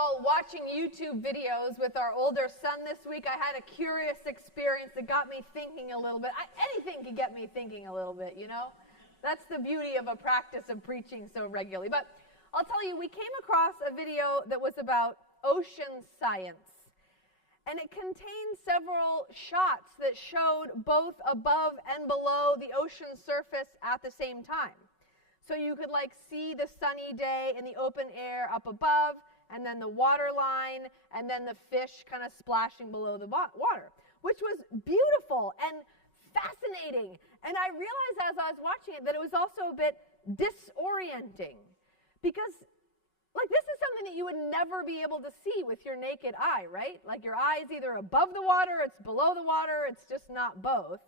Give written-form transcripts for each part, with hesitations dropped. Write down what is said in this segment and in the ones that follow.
While watching YouTube videos with our older son this week, I had a curious experience that got me thinking a little bit. Anything can get me thinking a little bit, you know? That's the beauty of a practice of preaching so regularly. But I'll tell you, we came across a video that was about ocean science. And it contained several shots that showed both above and below the ocean surface at the same time. So you could see the sunny day in the open air up above, and then the water line, and then the fish kind of splashing below the water, which was beautiful and fascinating. And I realized as I was watching it that it was also a bit disorienting, because this is something that you would never be able to see with your naked eye, right? Like your eye is either above the water, it's below the water, it's just not both.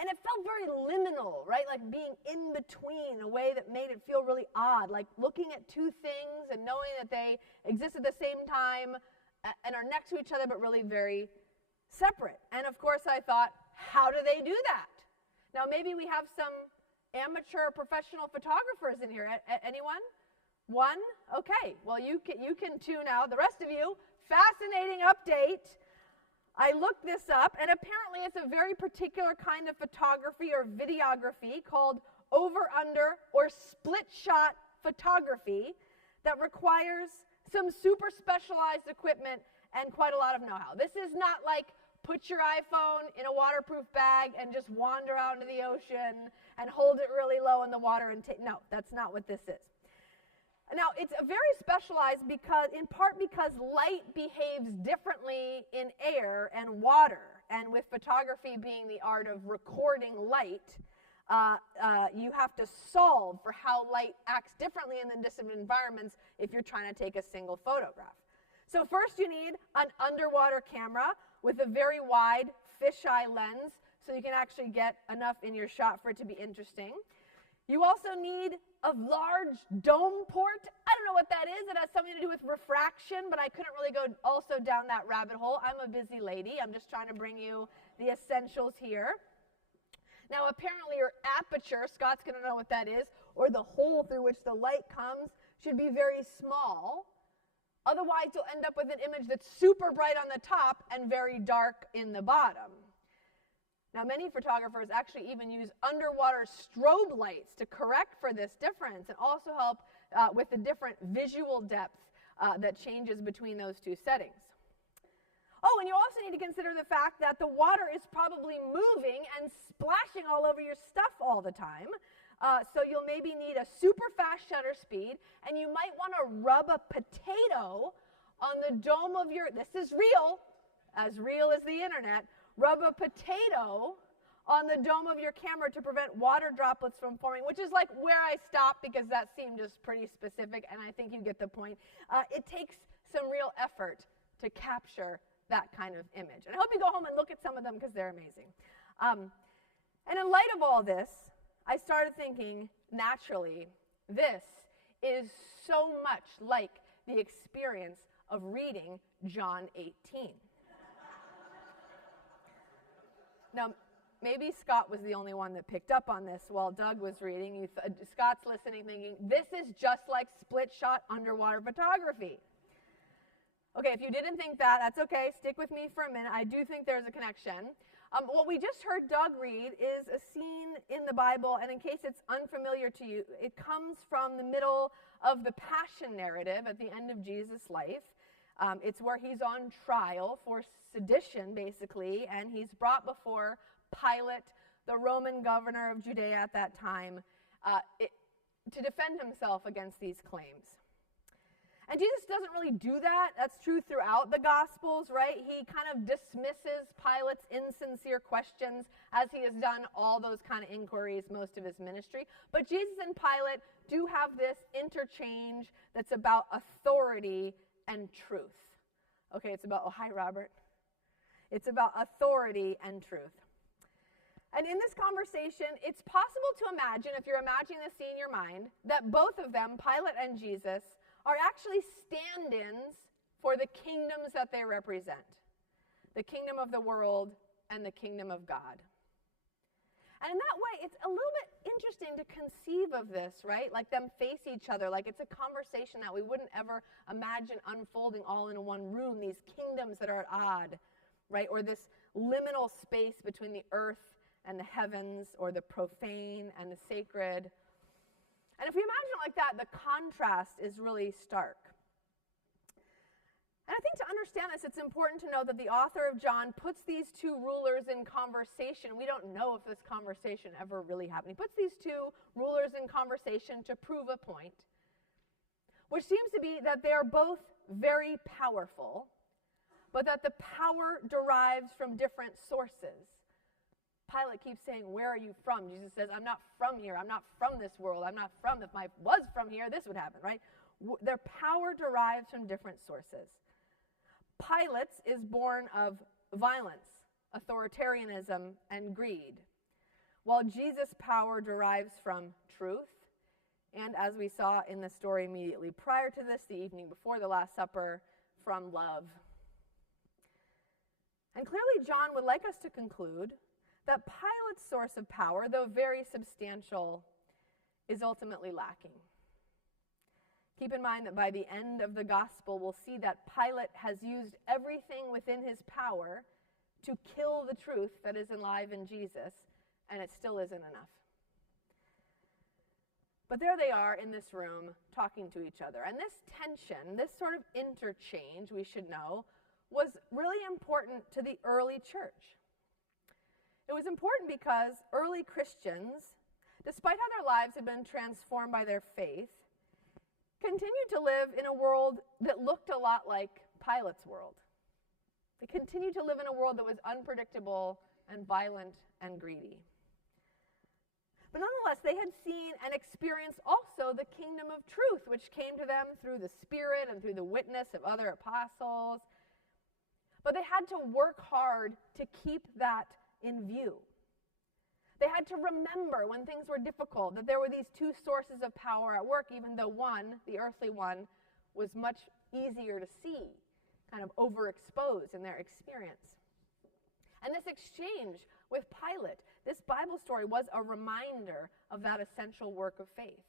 And it felt very liminal, right? Like being in between, a way that made it feel really odd, like looking at two things and knowing that they exist at the same time and are next to each other, but really very separate. And of course I thought, how do they do that? Now maybe we have some amateur professional photographers in here. Anyone? One? Okay, well you can tune out. The rest of you, fascinating update. I looked this up, and apparently it's a very particular kind of photography or videography called over-under or split-shot photography that requires some super specialized equipment and quite a lot of know-how. This is not like put your iPhone in a waterproof bag and just wander out into the ocean and hold it really low in the water and take. No, that's not what this is. Now, it's very specialized in part because light behaves differently in air and water. And with photography being the art of recording light, you have to solve for how light acts differently in the different environments if you're trying to take a single photograph. So first you need an underwater camera with a very wide fisheye lens so you can actually get enough in your shot for it to be interesting. You also need a large dome port. I don't know what that is. It has something to do with refraction, but I couldn't really go also down that rabbit hole. I'm a busy lady. I'm just trying to bring you the essentials here. Now, apparently your aperture, Scott's going to know what that is, or the hole through which the light comes, should be very small. Otherwise, you'll end up with an image that's super bright on the top and very dark in the bottom. Now, many photographers actually even use underwater strobe lights to correct for this difference and also help with the different visual depth that changes between those two settings. Oh, and you also need to consider the fact that the water is probably moving and splashing all over your stuff all the time. So you'll maybe need a super fast shutter speed, and you might want to rub a potato on the dome of your, this is real as the internet, rub a potato on the dome of your camera to prevent water droplets from forming, which is like where I stopped because that seemed just pretty specific, and I think you get the point. It takes some real effort to capture that kind of image. And I hope you go home and look at some of them because they're amazing. And in light of all this, I started thinking, naturally, this is so much like the experience of reading John 18. Now, maybe Scott was the only one that picked up on this while Doug was reading. Scott's listening thinking, this is just like split-shot underwater photography. Okay, if you didn't think that, that's okay. Stick with me for a minute. I do think there's a connection. What we just heard Doug read is a scene in the Bible, and in case it's unfamiliar to you, it comes from the middle of the Passion narrative at the end of Jesus' life. It's where he's on trial for sedition, basically, and he's brought before Pilate, the Roman governor of Judea at that time, to defend himself against these claims. And Jesus doesn't really do that. That's true throughout the Gospels, right? He kind of dismisses Pilate's insincere questions, as he has done all those kind of inquiries most of his ministry. But Jesus and Pilate do have this interchange that's about authority and truth. Okay, it's about, oh, hi, Robert. It's about authority and truth. And in this conversation, it's possible to imagine, if you're imagining the scene in your mind, that both of them, Pilate and Jesus, are actually stand-ins for the kingdoms that they represent. The kingdom of the world and the kingdom of God. And in that way, it's a little bit interesting to conceive of this, right? Like them face each other, like it's a conversation that we wouldn't ever imagine unfolding all in one room, these kingdoms that are at odds, right? Or this liminal space between the earth and the heavens, or the profane and the sacred. And if we imagine it like that, the contrast is really stark. And I think to understand this, it's important to know that the author of John puts these two rulers in conversation. We don't know if this conversation ever really happened. He puts these two rulers in conversation to prove a point, which seems to be that they are both very powerful, but that the power derives from different sources. Pilate keeps saying, "Where are you from?" Jesus says, "I'm not from here. I'm not from this world. I'm not from, if I was from here, this would happen," right? Their power derives from different sources. Pilate's is born of violence, authoritarianism, and greed, while Jesus' power derives from truth, and as we saw in the story immediately prior to this, the evening before the Last Supper, from love. And clearly John would like us to conclude that Pilate's source of power, though very substantial, is ultimately lacking. Keep in mind that by the end of the gospel, we'll see that Pilate has used everything within his power to kill the truth that is alive in Jesus, and it still isn't enough. But there they are in this room talking to each other. And this tension, this sort of interchange, we should know, was really important to the early church. It was important because early Christians, despite how their lives had been transformed by their faith, continued to live in a world that looked a lot like Pilate's world. They continued to live in a world that was unpredictable and violent and greedy. But nonetheless, they had seen and experienced also the kingdom of truth, which came to them through the Spirit and through the witness of other apostles. But they had to work hard to keep that in view. They had to remember when things were difficult that there were these two sources of power at work, even though one, the earthly one, was much easier to see, kind of overexposed in their experience. And this exchange with Pilate, this Bible story, was a reminder of that essential work of faith,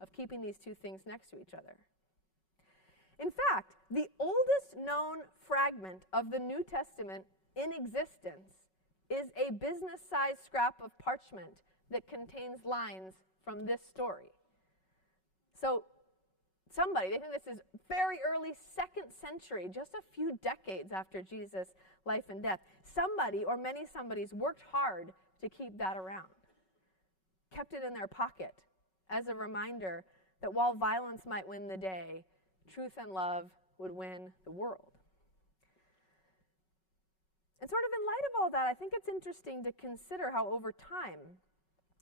of keeping these two things next to each other. In fact, the oldest known fragment of the New Testament in existence is a business-sized scrap of parchment that contains lines from this story. So somebody, they think this is very early 2nd century, just a few decades after Jesus' life and death, somebody or many somebodies worked hard to keep that around, kept it in their pocket as a reminder that while violence might win the day, truth and love would win the world. And sort of in light of all that, I think it's interesting to consider how over time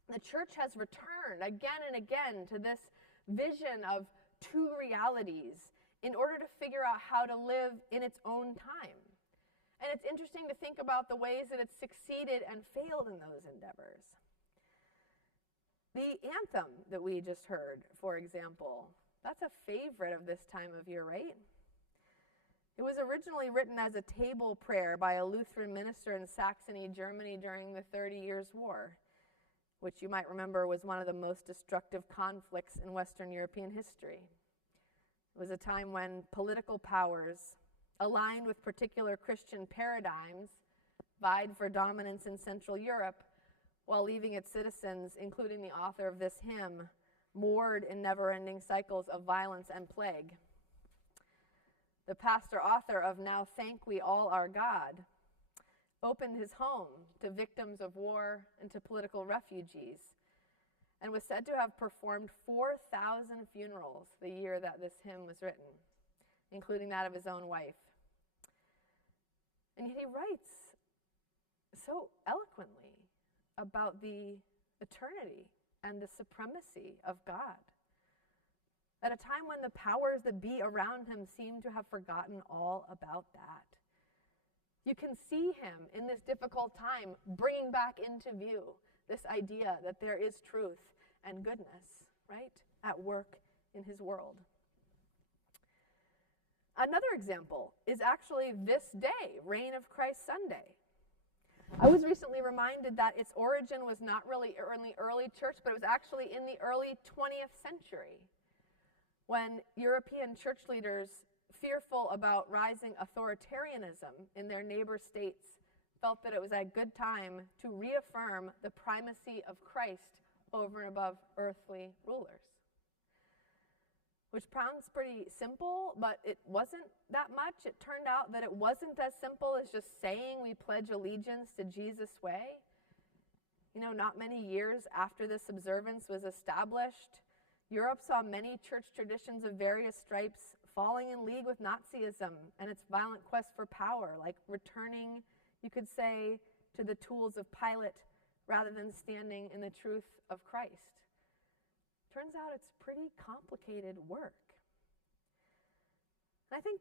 the church has returned again and again to this vision of two realities in order to figure out how to live in its own time. And it's interesting to think about the ways that it's succeeded and failed in those endeavors. The anthem that we just heard, for example, that's a favorite of this time of year, right? It was originally written as a table prayer by a Lutheran minister in Saxony, Germany during the 30 Years' War, which you might remember was one of the most destructive conflicts in Western European history. It was a time when political powers, aligned with particular Christian paradigms, vied for dominance in Central Europe, while leaving its citizens, including the author of this hymn, moored in never-ending cycles of violence and plague. The pastor-author of Now Thank We All Our God opened his home to victims of war and to political refugees, and was said to have performed 4,000 funerals the year that this hymn was written, including that of his own wife. And yet he writes so eloquently about the eternity and the supremacy of God, at a time when the powers that be around him seem to have forgotten all about that. You can see him in this difficult time bringing back into view this idea that there is truth and goodness, right, at work in his world. Another example is actually this day, Reign of Christ Sunday. I was recently reminded that its origin was not really in the early church, but it was actually in the early 20th century, when European church leaders, fearful about rising authoritarianism in their neighbor states, felt that it was a good time to reaffirm the primacy of Christ over and above earthly rulers. Which sounds pretty simple, but it wasn't that much. It turned out that it wasn't as simple as just saying we pledge allegiance to Jesus' way. You know, not many years after this observance was established, Europe saw many church traditions of various stripes falling in league with Nazism and its violent quest for power, like returning, you could say, to the tools of Pilate rather than standing in the truth of Christ. Turns out it's pretty complicated work. And I think,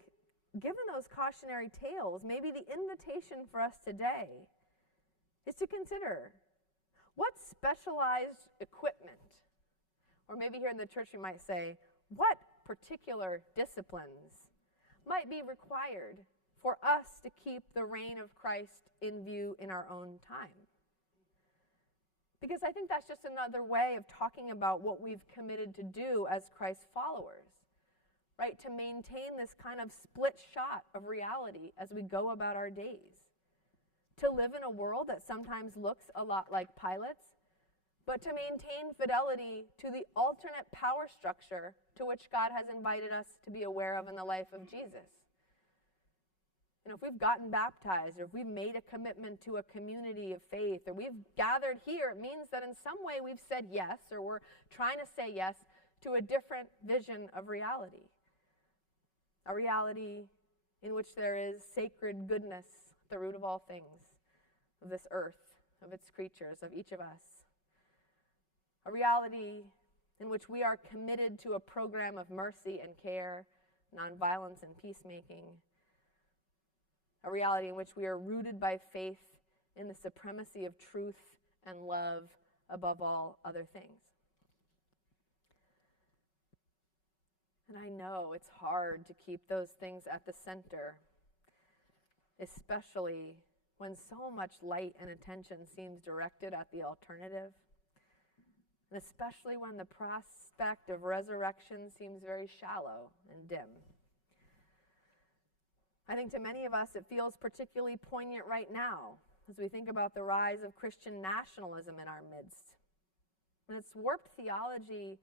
given those cautionary tales, maybe the invitation for us today is to consider what specialized equipment, or maybe here in the church we might say, what particular disciplines might be required for us to keep the reign of Christ in view in our own time. Because I think that's just another way of talking about what we've committed to do as Christ followers, right? To maintain this kind of split shot of reality as we go about our days. To live in a world that sometimes looks a lot like Pilate's, but to maintain fidelity to the alternate power structure to which God has invited us to be aware of in the life of Jesus. You know, if we've gotten baptized, or if we've made a commitment to a community of faith, or we've gathered here, it means that in some way we've said yes, or we're trying to say yes to a different vision of reality. A reality in which there is sacred goodness at the root of all things, of this earth, of its creatures, of each of us. A reality in which we are committed to a program of mercy and care, nonviolence and peacemaking. A reality in which we are rooted by faith in the supremacy of truth and love above all other things. And I know it's hard to keep those things at the center, especially when so much light and attention seems directed at the alternative, and especially when the prospect of resurrection seems very shallow and dim. I think to many of us it feels particularly poignant right now as we think about the rise of Christian nationalism in our midst. And it's warped theology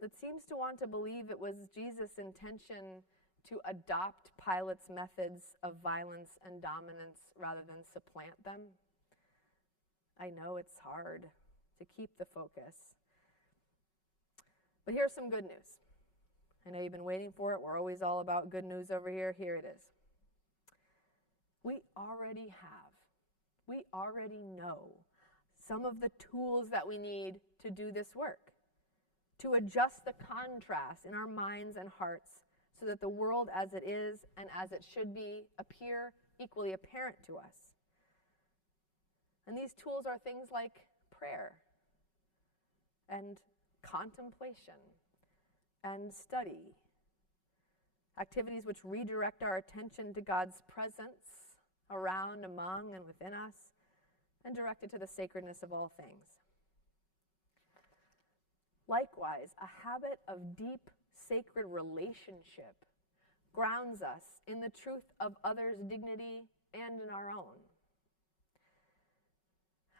that seems to want to believe it was Jesus' intention to adopt Pilate's methods of violence and dominance rather than supplant them. I know it's hard to keep the focus. But here's some good news. I know you've been waiting for it. We're always all about good news over here. Here it is. We already know some of the tools that we need to do this work, to adjust the contrast in our minds and hearts so that the world as it is and as it should be appear equally apparent to us. And these tools are things like prayer and contemplation and study, activities which redirect our attention to God's presence around, among, and within us, and directed to the sacredness of all things. Likewise, a habit of deep, sacred relationship grounds us in the truth of others' dignity and in our own.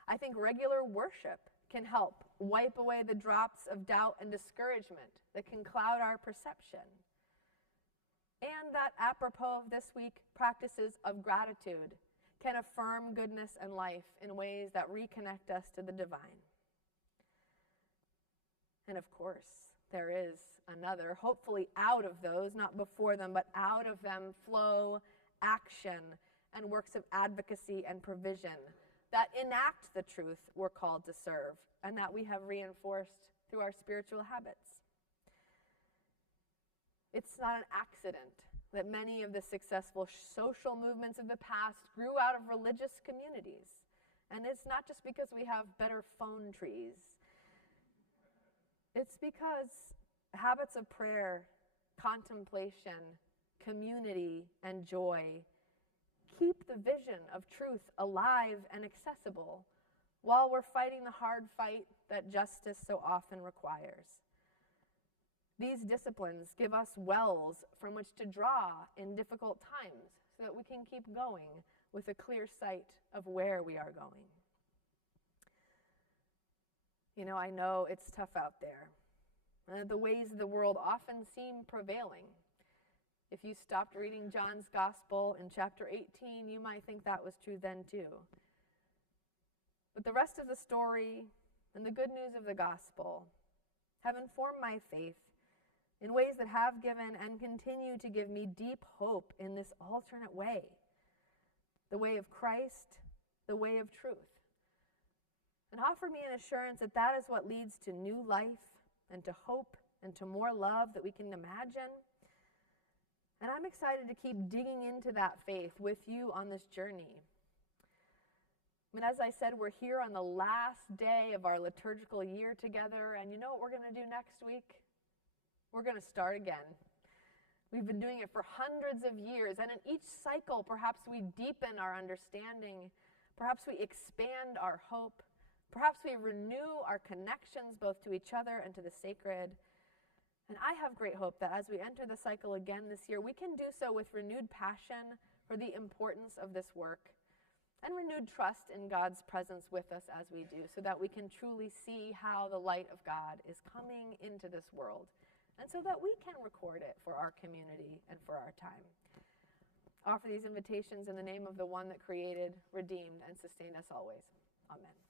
I think regular worship can help wipe away the drops of doubt and discouragement that can cloud our perception. And that, apropos of this week, practices of gratitude can affirm goodness and life in ways that reconnect us to the divine. And of course, there is another, hopefully out of those, not before them, but out of them flow action and works of advocacy and provision that enact the truth we're called to serve and that we have reinforced through our spiritual habits. It's not an accident that many of the successful social movements of the past grew out of religious communities. And it's not just because we have better phone trees. It's because habits of prayer, contemplation, community, and joy keep the vision of truth alive and accessible while we're fighting the hard fight that justice so often requires. These disciplines give us wells from which to draw in difficult times so that we can keep going with a clear sight of where we are going. You know, I know it's tough out there. The ways of the world often seem prevailing. If you stopped reading John's Gospel in chapter 18, you might think that was true then too. But the rest of the story and the good news of the gospel have informed my faith in ways that have given and continue to give me deep hope in this alternate way, the way of Christ, the way of truth, and offer me an assurance that that is what leads to new life and to hope and to more love that we can imagine. And I'm excited to keep digging into that faith with you on this journey. I mean, as I said, we're here on the last day of our liturgical year together, and you know what we're going to do next week? We're going to start again. We've been doing it for hundreds of years, and in each cycle, perhaps we deepen our understanding, perhaps we expand our hope, perhaps we renew our connections both to each other and to the sacred. And I have great hope that as we enter the cycle again this year, we can do so with renewed passion for the importance of this work and renewed trust in God's presence with us as we do, so that we can truly see how the light of God is coming into this world, and so that we can record it for our community and for our time. I offer these invitations in the name of the one that created, redeemed, and sustained us always. Amen.